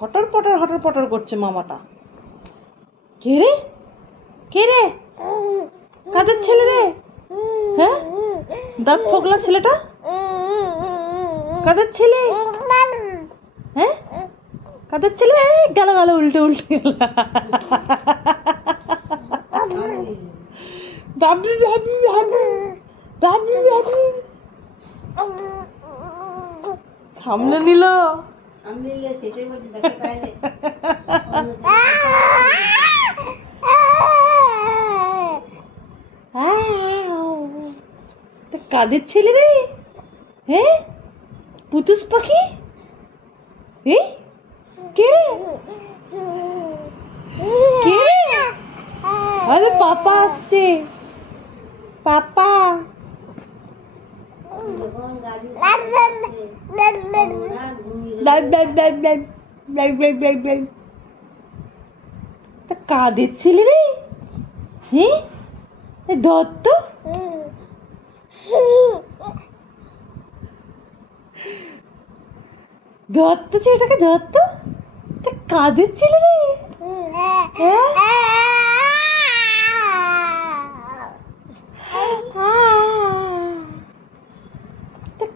হটর পটর করছে মামাটা। কে রে? কে রে? কাদের ছেলে রে? হ্যাঁ, দাঁত ফোকলা ছেলেটা কাদের ছেলে? হ্যাঁ, কাদের ছেলে? গেল গেল, উল্টে উল্টে গেল। বাবু বাবু বাবু বাবু বাবু সামনে নিল। কাদের ছেলে রে? হ্যাঁ, পুতুস পাখি? এই কে রে? কে রে? আরে পাপা আসছে, পাপা। কাদের ছেলে রে? হ্যাঁ, দত্ত। দত্ত ছেলেটাকে দত্ত, কাদের ছেলে রে?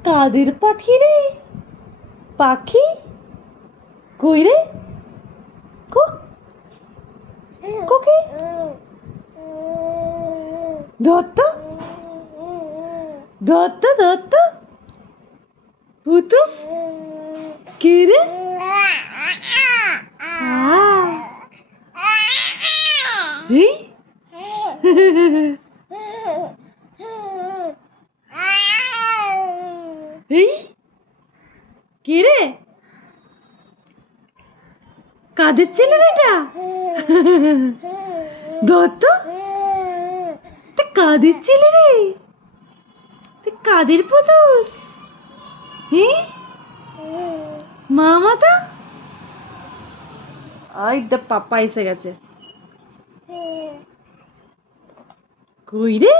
কাদের পাখি রে? পাখি কই রে? কোকি দত্ত দত্ত দত্ত পুতুস কে রে? এই এই কে রে? কাদের ছেলে রে এটা? দত্ত, কাদের ছেলে রে? কাদের পুতুস? মামাটা ওই দা পাপা এসে গেছে। কই রে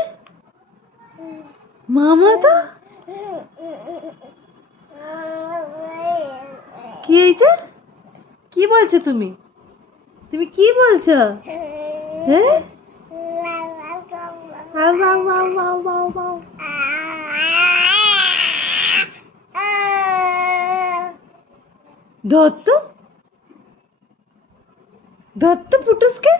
মামাটা? কি হয়েছে? কি বলছো তুমি? তুমি কি বলছো? হ্যাঁ, দত্ত দত্ত পুটুসকে